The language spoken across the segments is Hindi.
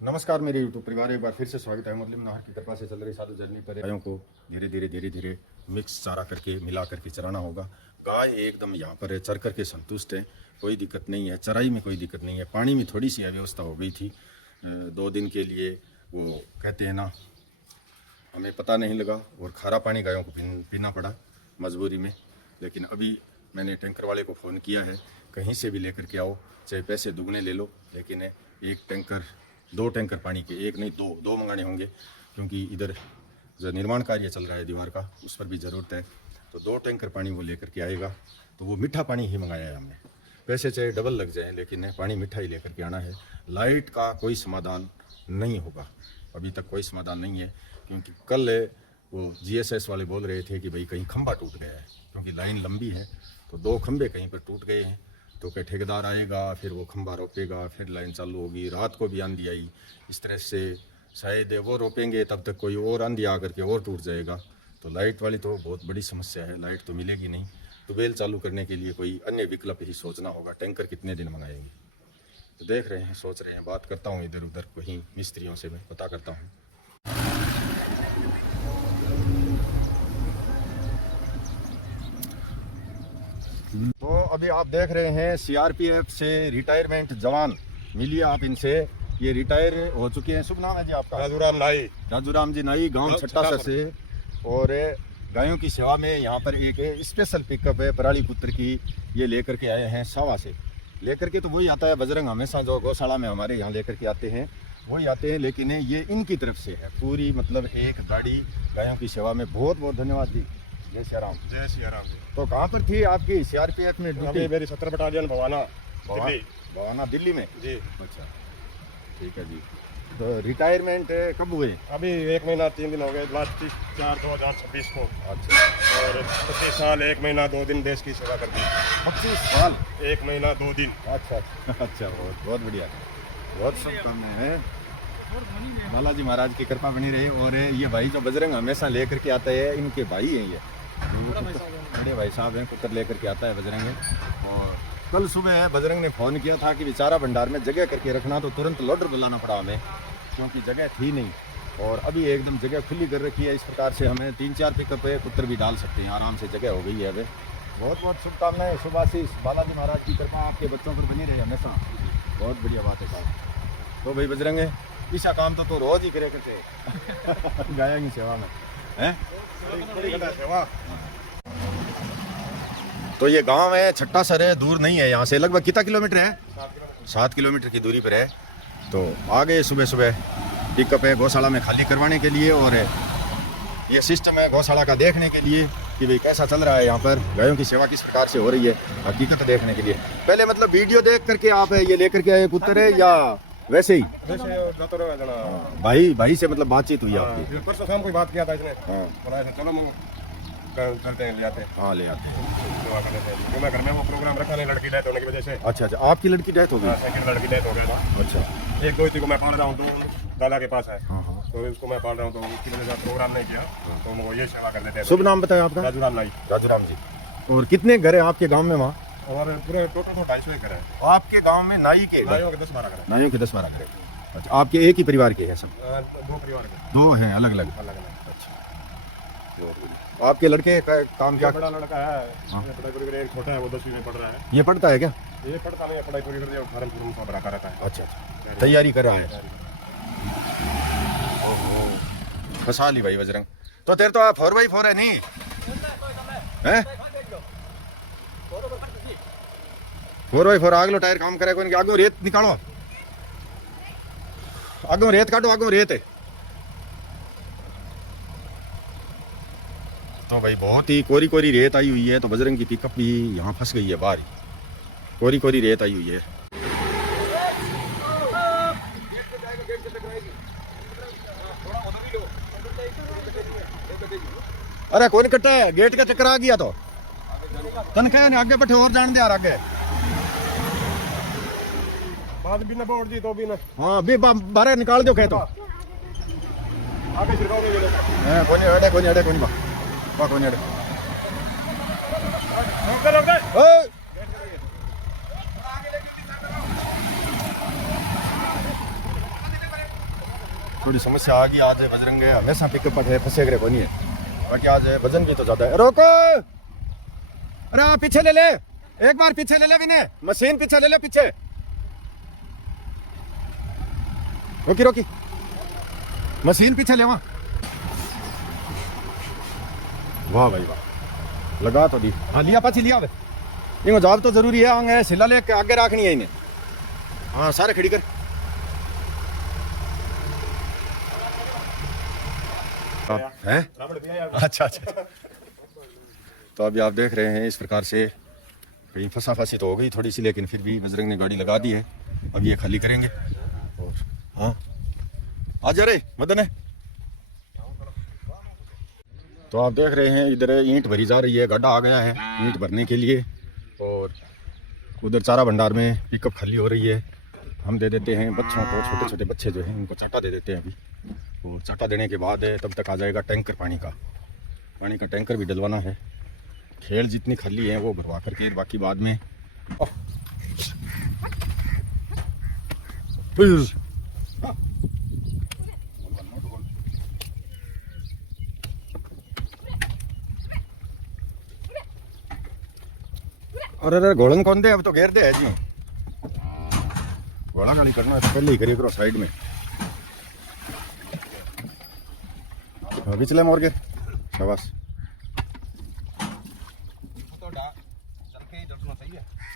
नमस्कार मेरे यूट्यूब परिवार, एक बार फिर से स्वागत है। मुस्लिम नहर की कृपा से चल रही साधु जर्नी पर गायों को धीरे धीरे मिक्स चारा करके मिला करके चराना होगा। गाय एकदम यहाँ पर चर करके संतुष्ट है, कोई दिक्कत नहीं है, चराई में कोई दिक्कत नहीं है। पानी में थोड़ी सी अव्यवस्था हो गई थी 2 दिन के लिए, वो कहते हैं ना, हमें पता नहीं लगा और खारा पानी गायों को पीना पड़ा मजबूरी में। लेकिन अभी मैंने टैंकर वाले को फ़ोन किया है, कहीं से भी लेकर के आओ, चाहे पैसे दुगने ले लो, लेकिन एक टैंकर 2 टैंकर पानी के, एक नहीं दो मंगाने होंगे, क्योंकि इधर जो निर्माण कार्य चल रहा है दीवार का, उस पर भी ज़रूरत है। तो 2 टैंकर पानी वो लेकर के आएगा। तो वो मीठा पानी ही मंगाया है हमने, पैसे चाहे डबल लग जाए, लेकिन पानी मीठा ही लेकर के आना है। लाइट का कोई समाधान नहीं होगा, अभी तक कोई समाधान नहीं है, क्योंकि कल वो GSS वाले बोल रहे थे कि भाई कहीं खंभा टूट गया है, क्योंकि लाइन लंबी है। तो 2 खंभे कहीं पर टूट गए हैं, तो क्या ठेकेदार आएगा, फिर वो खंभा रोपेगा, फिर लाइन चालू होगी। रात को भी आंधी आई, इस तरह से शायद वो रोपेंगे तब तक कोई और आंधी आकर के और टूट जाएगा। तो लाइट वाली तो बहुत बड़ी समस्या है, लाइट तो मिलेगी नहीं। ट्यूबवेल चालू करने के लिए कोई अन्य विकल्प ही सोचना होगा। टैंकर कितने दिन मंगाएंगे, तो देख रहे हैं, सोच रहे हैं। बात करता हूँ इधर उधर कहीं मिस्त्रियों से, मैं पता करता हूँ। तो अभी आप देख रहे हैं CRPF से रिटायरमेंट जवान मिलिए आप इनसे, ये रिटायर हो चुके हैं। शुभ नाम है जी आपका? राजूराम नाई। राजूराम जी नाई, गांव छट्टासा से। और गायों की सेवा में यहाँ पर एक स्पेशल पिकअप है पराली पुत्र की, ये लेकर के आए हैं सावा से। लेकर के तो वही आता है बजरंग, हमेशा जो गौशाला में हमारे यहाँ लेकर के आते हैं वही आते हैं, लेकिन ये इनकी तरफ से है पूरी, मतलब एक गाड़ी गायों की सेवा में। बहुत बहुत धन्यवाद जी। जय श्री राम। जय श्री राम। तो कहाँ पर थी आपकी CRPF में ड्यूटी? मेरी 17 बटालियन भवाना दिल्ली में जी। अच्छा, ठीक है जी। तो रिटायरमेंट कब हुए? अभी 1 महीना 3 दिन हो गए, लास्ट 4/2026 को। अच्छा। और 25 साल 1 महीना 2 दिन देश की सेवा कर दी। 25 साल 1 महीना 2 दिन। अच्छा अच्छा, बहुत बढ़िया, बहुत शुभकामनाएं हैं। बालाजी महाराज की कृपा बनी रही। और ये भाई जो बजरंग हमेशा लेकर के आता है, इनके भाई हैं, ये बड़े भाई साहब हैं, कुकर लेकर के आता है बजरंग। और कल सुबह बजरंग ने फ़ोन किया था कि बेचारा भंडार में जगह करके रखना, तो तुरंत लोडर बुलाना पड़ा हमें, क्योंकि जगह थी नहीं। और अभी एकदम जगह खुली कर रखी है, इस प्रकार से हमें 3-4 पिकअप कुतर भी डाल सकते हैं, आराम से जगह हो गई है। अब बहुत बहुत शुभकामनाएं, शुभाशीष, बालाजी महाराज की कृपा आपके बच्चों पर बनी रहे हमेशा। बहुत बढ़िया बात है साहब। तो भाई बजरंग ऐसा काम तो रोज ही करे करते गायों की सेवा में हैं। सेवा। तो ये गांव है छट्टा सर है, दूर नहीं है यहाँ से, लगभग कितना किलोमीटर है? 7 किलोमीटर की दूरी पर है। तो आ गए सुबह सुबह, पिकअप है गौशाला में खाली करवाने के लिए, और ये सिस्टम है गौशाला का देखने के लिए कि भाई कैसा चल रहा है यहाँ पर, गायों की सेवा किस प्रकार से हो रही है, हकीकत देखने के लिए। पहले मतलब वीडियो देख करके आप ये लेकर के आए पुत्र है, या वैसे ही भाई से मतलब बातचीत हुई आपकी? परसों शाम को बात किया था इसने। हाँ चलो चलते हैं, ले आते हैं। हाँ ले आते हैं, सेवा कर लेते हैं। मैं घर में वो प्रोग्राम रखा नहीं, लड़की डेथ होने की वजह से। अच्छा अच्छा, आपकी लड़की डेथ हो गई? सेकंड लड़की डेथ हो गया था। अच्छा। 1-2 को मैं पाल रहा हूँ, तो दादा के पास है। हाँ हाँ, तो इसको मैं पाल रहा हूँ, तो उसकी वजह से प्रोग्राम नहीं किया, तो वो ये सेवा कर देते हैं। शुभ नाम बताएं आपका? राजूराम नाई। राजूराम जी। और कितने घर है आपके गांव में वहाँ? और पूरे टोटल 250 घर है आपके गांव में नाई के नाइयों के 10-12 घर है। नाइयों के 10-12 घर। अच्छा, आपके एक ही परिवार के हैं सब? 2 परिवार के 2 हैं अलग अलग? अलग अलग। अच्छा, आपके लड़के का काम क्या? बड़ा लड़का है, हाँ। पढ़ाई पूरी कर, एक छोटा है, वो 10वीं में पढ़ रहा है। ये पढ़ता है क्या? ये पढ़ता नहीं है, पढ़ाई पूरी कर दिया, फार्म फूर्म सब भरा रहता है। अच्छा अच्छा, तैयारी कर रहा है। ओहो, फंसा ली भाई बजरंग। तो तेरे तो 4x4 है नहीं है? 4x4 आगलो टायर काम करे कोई? आगो रेत निकालो, आगो रेत काटो, आगो रेत है। तो भाई बहुत ही कोरी कोरी रेत आई हुई है, तो बजरंग की पिकअप भी यहाँ फंस गई है बाहर ही, कोरी कोरी रेत आई हुई है। अरे कौन कट्टा है, गेट का चक्कर आ गया तो तनखे ने आगे बैठे और जान दे यार आगे। बाद भी ना बोर्ड जी, तो भी ना। हाँ भी बाहर निकाल दो खेतों आगे छिड़काओगे ये लोग। कोई नहीं अड़े, कोई नहीं अड़े, कोई नहीं बा कोई नहीं अड़े। थोड़ी समस्या आ गई आज। बजरंग हमेशा पिकअप पर फंसे करे को नहीं है, बाकी आज वजन भी तो ज़्यादा है। रोको, अरे आप पीछे ले ले, एक बार पीछे ले ले विनय, मशीन पीछे ले ले, पीछे रोकी रोकी, मशीन पीछे ले वहाँ। वाह भाई वाह, लगा तो दी। हाँ लिया, पाछी लिया। इनको जवाब तो जरूरी है, आगे सिला ले आगे रखनी है इन्हें। हाँ सारे खड़ी कर। है अच्छा अच्छा। तो अभी आप देख रहे हैं इस प्रकार से कहीं फंसा फंसी तो हो गई थोड़ी सी, लेकिन फिर भी बजरंग ने गाड़ी लगा दी है। अब ये खाली करेंगे। और हाँ आ जा रहे मदन है। तो आप देख रहे हैं इधर ईंट भरी जा रही है, गड्ढा आ गया है ईंट भरने के लिए। और उधर चारा भंडार में पिकअप खाली हो रही है। हम दे देते हैं बच्चों को, छोटे छोटे बच्चे जो हैं उनको चाटा दे देते हैं अभी। और चाटा देने के बाद तब तक आ जाएगा टैंकर पानी का टैंकर भी डलवाना है। खेल जितनी खाली है वो भरवा करके बाकी बाद में। अरे घोड़न कौन दे, अब तो घेर दे है जी। घोड़ा गाड़ी करना है तो पहले ही करिए करो साइड में। अभी चले मोर के शाबाश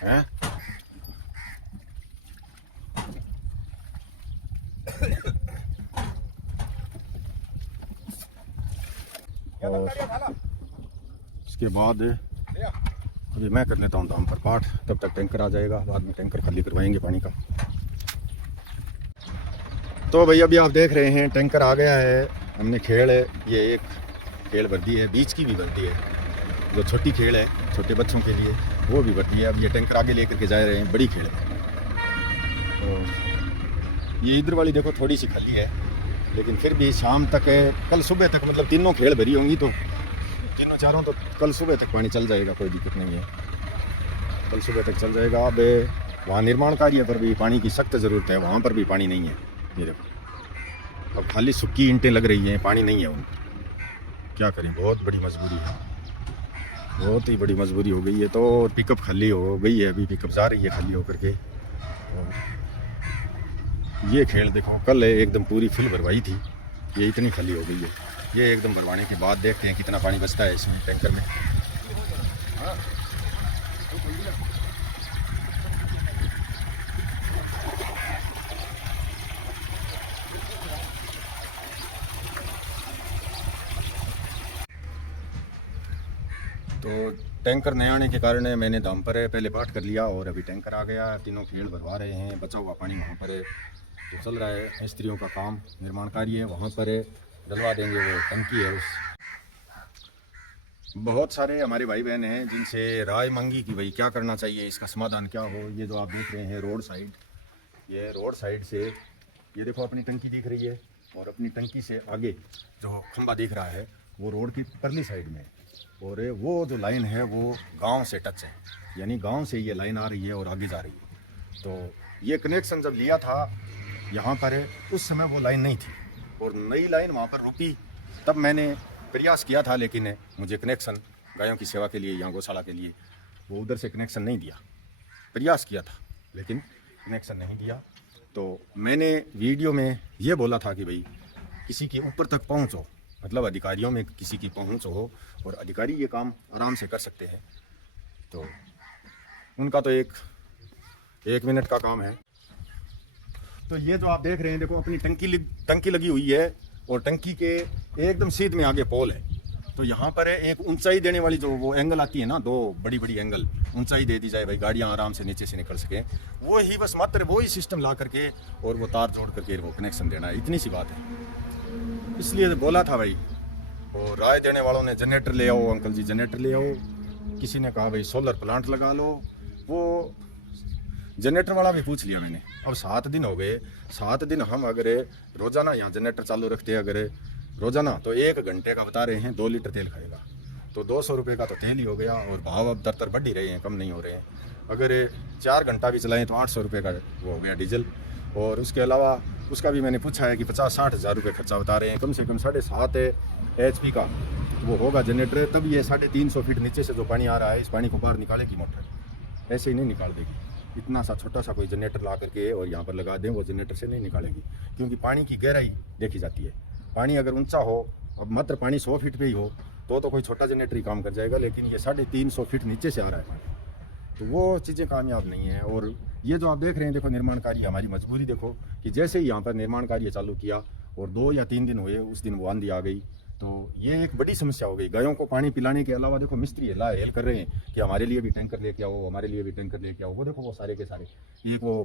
हैं। इसके बाद अभी मैं कर लेता हूँ दाम पर पाठ, तब तक टैंकर आ जाएगा, बाद में टैंकर खाली करवाएंगे पानी का। तो भैया अभी आप देख रहे हैं टैंकर आ गया है। हमने खेल है ये एक खेल भर दी है, बीच की भी भरती है, जो छोटी खेल है छोटे बच्चों के लिए वो भी भरती है। अब ये टैंकर आगे लेकर के जा रहे हैं, बड़ी खेल है। तो ये इधर वाली देखो थोड़ी सी खाली है, लेकिन फिर भी शाम तक कल सुबह तक मतलब तीनों खेल भरी होंगी तो तीनों चारों तो कल सुबह तक पानी चल जाएगा, कोई दिक्कत नहीं है, कल सुबह तक चल जाएगा। अब वहाँ निर्माण कार्य पर भी पानी की सख्त ज़रूरत है, वहाँ पर भी पानी नहीं है। ये देखो अब खाली सूखी ईंटें लग रही हैं, पानी नहीं है उन, क्या करें, बहुत बड़ी मजबूरी है, बहुत ही बड़ी मजबूरी हो गई है। तो पिकअप खाली हो गई है, अभी पिकअप जा रही है खाली होकर के। और ये खेल देखो कल एकदम पूरी फिल भरवाई थी, ये इतनी खाली हो गई है। ये एकदम भरवाने के बाद देखते हैं कितना पानी बचता है इसमें टैंकर में। तो टैंकर नए आने के कारण मैंने दाम पर पहले पाठ कर लिया और अभी टैंकर आ गया, तीनों खेल भरवा रहे हैं। बचा हुआ पानी वहाँ पर जो चल रहा है मिस्त्रियों का काम, निर्माण कार्य है, वहाँ पर डलवा देंगे। वो टंकी है उस। बहुत सारे हमारे भाई बहन हैं जिनसे राय मांगी कि भाई क्या करना चाहिए, इसका समाधान क्या हो। ये जो आप देख रहे हैं रोड साइड, ये रोड साइड से ये देखो अपनी टंकी दिख रही है, और अपनी टंकी से आगे जो खंबा दिख रहा है वो रोड की परली साइड में है, और वो जो लाइन है वो गांव से टच है, यानी गांव से ये लाइन आ रही है और आगे जा रही है। तो ये कनेक्शन जब लिया था यहाँ पर उस समय वो लाइन नहीं थी, और नई लाइन वहाँ पर रुकी, तब मैंने प्रयास किया था, लेकिन मुझे कनेक्शन गायों की सेवा के लिए, यहाँ गौशाला के लिए, वो उधर से कनेक्शन नहीं दिया। प्रयास किया था लेकिन कनेक्शन नहीं दिया। तो मैंने वीडियो में ये बोला था कि भाई किसी के ऊपर तक पहुँचो, मतलब अधिकारियों में किसी की पहुँच हो और अधिकारी ये काम आराम से कर सकते हैं। तो उनका तो एक मिनट का काम है। तो ये जो आप देख रहे हैं देखो अपनी टंकी लगी हुई है, और टंकी के एकदम सीध में आगे पोल है। तो यहाँ पर एक ऊंचाई देने वाली जो वो एंगल आती है ना, दो बड़ी बड़ी एंगल ऊंचाई दे दी जाए भाई, गाड़ियाँ आराम से नीचे से निकल सके, वो ही बस मात्र वो ही सिस्टम ला करके और वो तार जोड़ करके वो कनेक्शन देना है, इतनी सी बात है। इसलिए बोला था भाई, और राय देने वालों ने जनरेटर ले आओ अंकल जी, जनरेटर ले आओ, किसी ने कहा भाई सोलर प्लांट लगा लो, वो जनरेटर वाला भी पूछ लिया मैंने। अब 7 दिन हो गए, 7 दिन हम अगर रोजाना यहाँ जनरेटर चालू रखते हैं अगर रोजाना, तो 1 घंटे का बता रहे हैं 2 लीटर तेल खाएगा, तो 200 रुपये का तो तेल ही हो गया, और भाव अब दर बढ़ ही रहे हैं, कम नहीं हो रहे हैं। अगर 4 घंटा भी चलाएं तो 800 रुपये का वो हो गया डीजल, और उसके अलावा उसका भी मैंने पूछा है कि 50-60 हज़ार रुपये खर्चा बता रहे हैं। कम से कम 7.5 HP का वो होगा जनरेटर, तब ये 350 फीट नीचे से जो पानी आ रहा है इस पानी को बाहर निकालेगी मोटर, ऐसे ही नहीं निकाल देगी। इतना सा छोटा सा कोई जनरेटर ला करके और यहाँ पर लगा दें, वो जनरेटर से नहीं निकालेगी, क्योंकि पानी की गहराई देखी जाती है। पानी अगर ऊंचा हो, अब मात्र पानी 100 फीट पे ही हो तो कोई छोटा जनरेटर ही काम कर जाएगा, लेकिन ये 350 फीट नीचे से आ रहा है पानी, तो वो चीज़ें कामयाब नहीं है। और ये जो आप देख रहे हैं, देखो निर्माण कार्य, हमारी मजबूरी देखो कि जैसे ही यहाँ पर निर्माण कार्य चालू किया और 2 या 3 दिन हुए, उस दिन वो आंधी आ गई, तो ये एक बड़ी समस्या हो गई। गायों को पानी पिलाने के अलावा देखो मिस्त्री हेल कर रहे हैं कि हमारे लिए भी टैंकर लेके आओ, हमारे लिए भी टैंकर लेके आओ। वो देखो वो सारे के सारे एक वो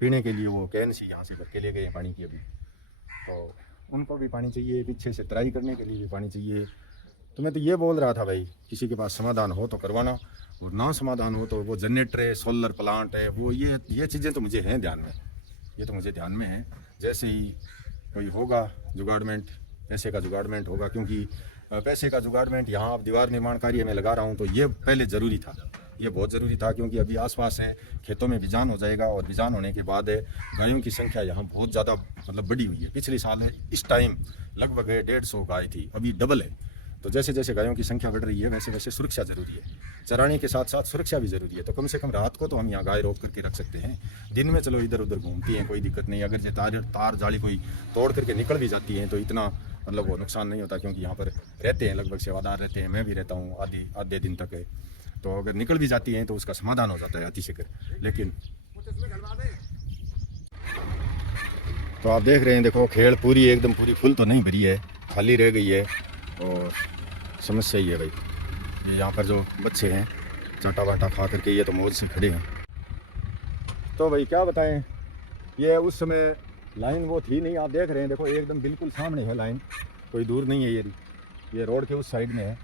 पीने के लिए वो कैन सी यहाँ से भर के ले गए पानी की अभी, तो उनको भी पानी चाहिए, पीछे से तराई करने के लिए भी पानी चाहिए। तो मैं तो ये बोल रहा था भाई, किसी के पास समाधान हो तो करवाना, और ना समाधान हो तो वो जनरेटर है, सोलर प्लांट है, वो ये चीज़ें तो मुझे हैं ध्यान में, ये तो मुझे ध्यान में है। जैसे ही कोई होगा जुगाड़मेंट, पैसे का जुगाड़मेंट होगा, क्योंकि पैसे का जुगाड़मेंट यहाँ अब दीवार निर्माण कार्य में लगा रहा हूँ, तो ये पहले ज़रूरी था, ये बहुत ज़रूरी था, क्योंकि अभी आसपास है खेतों में बिजान हो जाएगा, और बिजान होने के बाद गायों की संख्या यहाँ बहुत ज़्यादा मतलब बढ़ी हुई है। पिछले साल है इस टाइम लगभग 150 गाय थी, अभी डबल है। तो जैसे जैसे गायों की संख्या बढ़ रही है, वैसे वैसे सुरक्षा ज़रूरी है, चराने के साथ साथ सुरक्षा भी ज़रूरी है। तो कम से कम रात को तो हम यहाँ गाय रोक करके रख सकते हैं, दिन में चलो इधर उधर घूमती हैं, कोई दिक्कत नहीं। अगर ये तार जाली कोई तोड़ करके निकल भी जाती हैं तो इतना मतलब वो नुकसान नहीं होता, क्योंकि यहाँ पर रहते हैं लगभग सेवादार रहते हैं, मैं भी रहता हूँ आधे दिन तक है, तो अगर निकल भी जाती हैं तो उसका समाधान हो जाता है अतिशीघ्र। लेकिन तो आप देख रहे हैं, देखो खेड़ पूरी एकदम पूरी फुल तो नहीं भरी है, खाली रह गई है, और समस्या ही है भाई। ये यहाँ पर जो बच्चे हैं चाटा वाटा खा करके ये तो मौज से खड़े हैं। तो भाई क्या बताएं, ये उस समय लाइन वो थी नहीं, आप देख रहे हैं, देखो एकदम बिल्कुल सामने है लाइन, कोई दूर नहीं है। ये रोड के उस साइड में है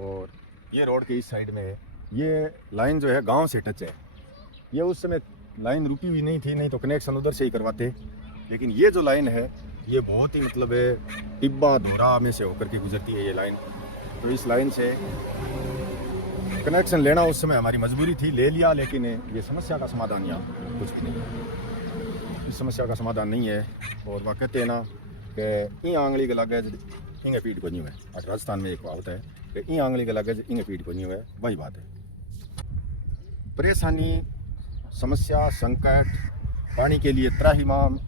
और ये रोड के इस साइड में है। ये लाइन जो है गांव से टच है। ये उस समय लाइन रुकी हुई नहीं थी, नहीं तो कनेक्शन उधर से ही करवाते। लेकिन ये जो लाइन है ये बहुत ही मतलब है टिब्बा धोरा में से होकर के गुजरती है ये लाइन, तो इस लाइन से कनेक्शन लेना उस समय हमारी मजबूरी थी, ले लिया। लेकिन ये समस्या का समाधान यहाँ कुछ भी नहीं है, इस समस्या का समाधान नहीं है। और वह कहते हैं ना कि ई आंगली गला गज इंगे पीठ को नहीं हुआ है, राजस्थान में एक कहावत है कि ई आंगली गला गज इंगे पीठ को नहीं हुआ है, वही बात है। परेशानी, समस्या, संकट, पानी के लिए त्राहिमाम,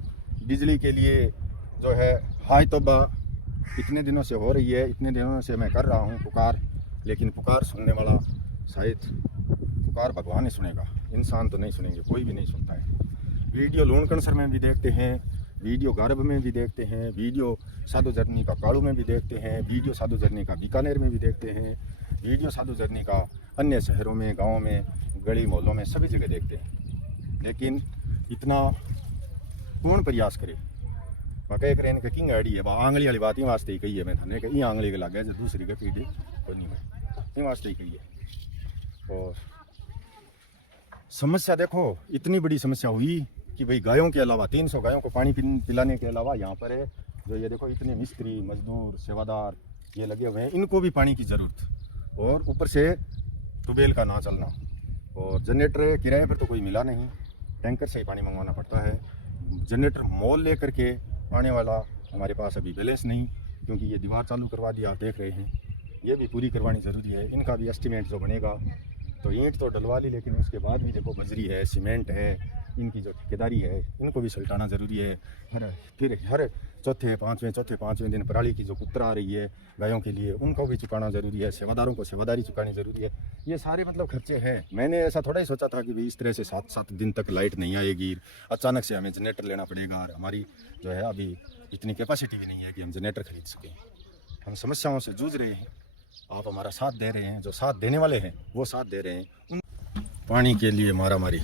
बिजली के लिए जो है हाय तौबा इतने दिनों से हो रही है, इतने दिनों से मैं कर रहा हूँ पुकार, लेकिन पुकार सुनने वाला शायद पुकार भगवान ही सुनेगा, इंसान तो नहीं सुनेंगे, कोई भी नहीं सुनता है। वीडियो लूणकणसर में भी देखते हैं, वीडियो गर्भ में भी देखते हैं, वीडियो साधु जर्नी का काड़ू में भी देखते हैं, वीडियो साधु जर्नी का बीकानेर में भी देखते हैं, वीडियो साधु जर्नी का अन्य शहरों में, गाँव में, गली मोहल्लों में सभी जगह देखते हैं। लेकिन इतना कौन प्रयास करे, कह करें कि किंग आड़ी है आंगली वाली बात ही वास्ते ही कही है, मैं थाने कि आंगली के लगे जो दूसरी के पीढ़ी कोई नहीं है, वास्ते ही कही है। और समस्या देखो इतनी बड़ी समस्या हुई कि भाई गायों के अलावा 300 गायों को पानी पिलाने के अलावा यहाँ पर है जो ये देखो इतने मिस्त्री, मजदूर, सेवादार ये लगे हुए हैं, इनको भी पानी की ज़रूरत, और ऊपर से ट्यूबवेल का ना चलना, और जनरेटर किराए पर तो कोई मिला नहीं, टैंकर से ही पानी मंगवाना पड़ता है। जनरेटर मोल ले करके आने वाला हमारे पास अभी बैलेंस नहीं, क्योंकि ये दीवार चालू करवा दिया, आप देख रहे हैं, ये भी पूरी करवानी ज़रूरी है। इनका भी एस्टीमेट जो बनेगा, तो ईंट तो डलवा ली, लेकिन उसके बाद भी देखो बजरी है, सीमेंट है, इनकी जो ठेकेदारी है इनको भी सल्टाना ज़रूरी है। फिर हर चौथे पाँचवें दिन पराली की जो पुत्र आ रही है गायों के लिए, उनको भी चुकाना ज़रूरी है, सेवादारों को सेवादारी चुकानी ज़रूरी है। ये सारे मतलब खर्चे हैं। मैंने ऐसा थोड़ा ही सोचा था कि भाई इस तरह से 7 दिन तक लाइट नहीं आएगी, अचानक से हमें जनरेटर लेना पड़ेगा, और हमारी जो है अभी इतनी कैपेसिटी भी नहीं है कि हम जनरेटर खरीद सकें। हम समस्याओं से जूझ रहे हैं, आप हमारा साथ दे रहे हैं, जो साथ देने वाले हैं वो साथ दे रहे हैं। पानी के लिए मारामारी,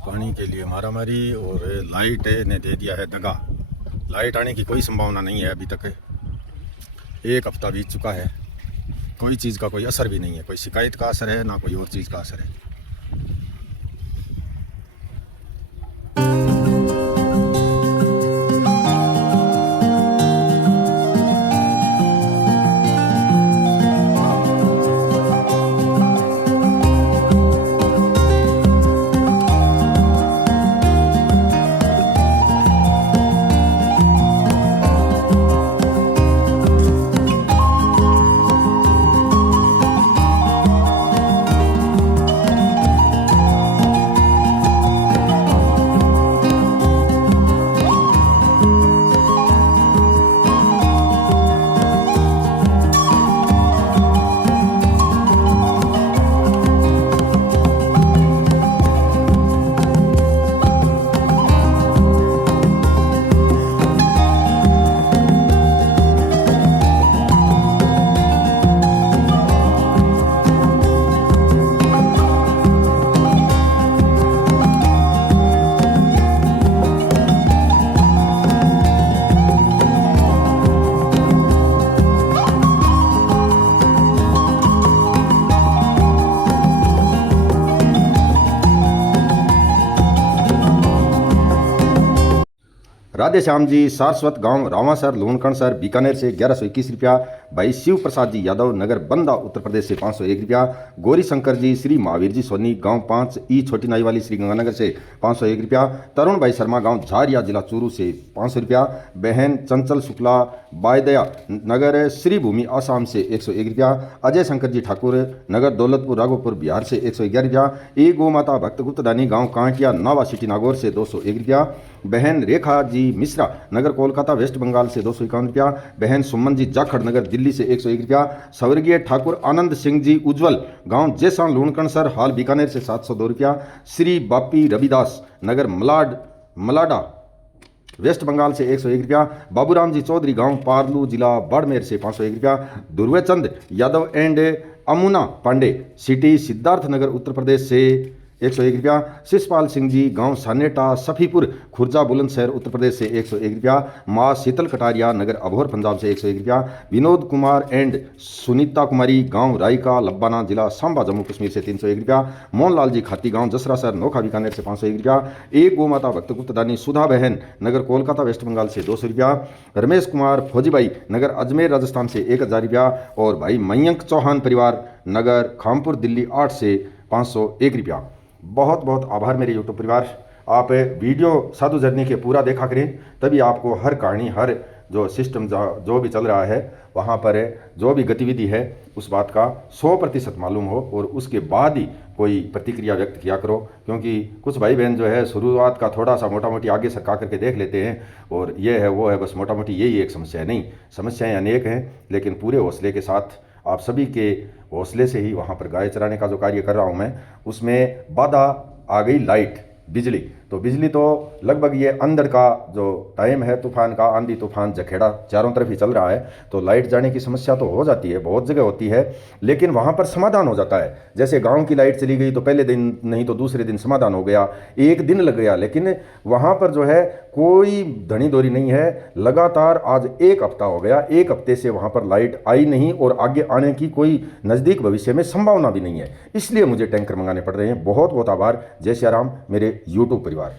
पानी के लिए मारामारी, और लाइट ने दे दिया है दगा। लाइट आने की कोई संभावना नहीं है अभी तक, 1 हफ्ता बीत चुका है, कोई चीज़ का कोई असर भी नहीं है, कोई शिकायत का असर है ना कोई और चीज़ का असर है। राधे श्याम जी सारस्वत गांव रावासर लूणकणसर बीकानेर से 1121 रुपया। भाई शिव प्रसाद जी यादव नगर बंदा उत्तर प्रदेश से 501 रुपया। गौरी शंकर जी श्री महावीर जी सोनी गांव 5 ई छोटी नाई वाली श्री गंगानगर से 501 रुपया। तरुण भाई शर्मा गांव झारिया जिला चूरू से 500 रुपया। बहन चंचल शुक्ला बायदया नगर श्री भूमि आसाम से 101 रुपया। अजय शंकर जी ठाकुर नगर दौलतपुर राघोपुर बिहार से 111 रुपया। ए गौ माता भक्त गुप्तदानी गांव कांटिया नावा सिटी नागौर से 201 रुपया। बहन रेखा जी मिश्रा नगर कोलकाता वेस्ट बंगाल से 251 रुपया। बहन सुमन जी जाखड़ नगर दिल्ली से 101 रुपया। स्वर्गीय ठाकुर आनंद सिंह जी उज्जवल गांव जैसा लूणकणसर हाल बीकानेर से 702 रुपया। श्री बापी रविदास नगर मलाडा वेस्ट बंगाल से 101 रुपया। बाबूराम जी चौधरी गांव पारलू जिला बाड़मेर से 501 रुपया। दुर्वेचंद यादव एंड अमुना पांडे सिटी सिद्धार्थ नगर उत्तर प्रदेश से 101 रुपया। शिषपाल सिंह जी गांव सानेटा सफीपुर खुर्जा बुलंदशहर उत्तर प्रदेश से 101 रुपया। माँ शीतल कटारिया नगर अभोर पंजाब से 101 रुपया। विनोद कुमार एंड सुनीता कुमारी गांव रायका लब्बाना जिला सांबा जम्मू कश्मीर से 301 रुपया। मोहनलाल जी खाती गांव जसरासर नोखा बीकानेर से 501 रुपया। एक गौ माता भक्त गुप्तदानी सुधा बहन नगर कोलकाता वेस्ट बंगाल से 200 रुपया। रमेश कुमार फौजीबाई नगर अजमेर राजस्थान से 1000 रुपया। और भाई मयंक चौहान परिवार नगर खामपुर दिल्ली 8 से 501 रुपया। बहुत बहुत आभार मेरे यूट्यूब परिवार। आप वीडियो साधु जर्नी के पूरा देखा करें, तभी आपको हर कहानी हर जो सिस्टम जो भी चल रहा है वहाँ पर जो भी गतिविधि है उस बात का 100% मालूम हो और उसके बाद ही कोई प्रतिक्रिया व्यक्त किया करो। क्योंकि कुछ भाई बहन जो है शुरुआत का थोड़ा सा मोटा मोटी आगे सरका करके देख लेते हैं और ये है वो है, बस मोटा मोटी यही एक समस्या है। नहीं, समस्याएं अनेक हैं, लेकिन पूरे हौसले के साथ आप सभी के हौसले से ही वहाँ पर गाय चराने का जो कार्य कर रहा हूँ मैं, उसमें बाधा आ गई लाइट बिजली। तो बिजली तो लगभग ये अंदर का जो टाइम है तूफान का, आंधी तूफान जखेड़ा चारों तरफ ही चल रहा है, तो लाइट जाने की समस्या तो हो जाती है, बहुत जगह होती है, लेकिन वहाँ पर समाधान हो जाता है। जैसे गांव की लाइट चली गई तो पहले दिन नहीं तो दूसरे दिन समाधान हो गया, एक दिन लग गया, लेकिन वहाँ पर जो है कोई धनी दोरी नहीं है। लगातार आज 1 हफ्ता हो गया, 1 हफ्ते से वहाँ पर लाइट आई नहीं और आगे आने की कोई नज़दीक भविष्य में संभावना भी नहीं है। इसलिए मुझे टैंकर मंगाने पड़ रहे हैं। बहुत बहुत आभार। जय श्री राम मेरे यूट्यूब परिवार।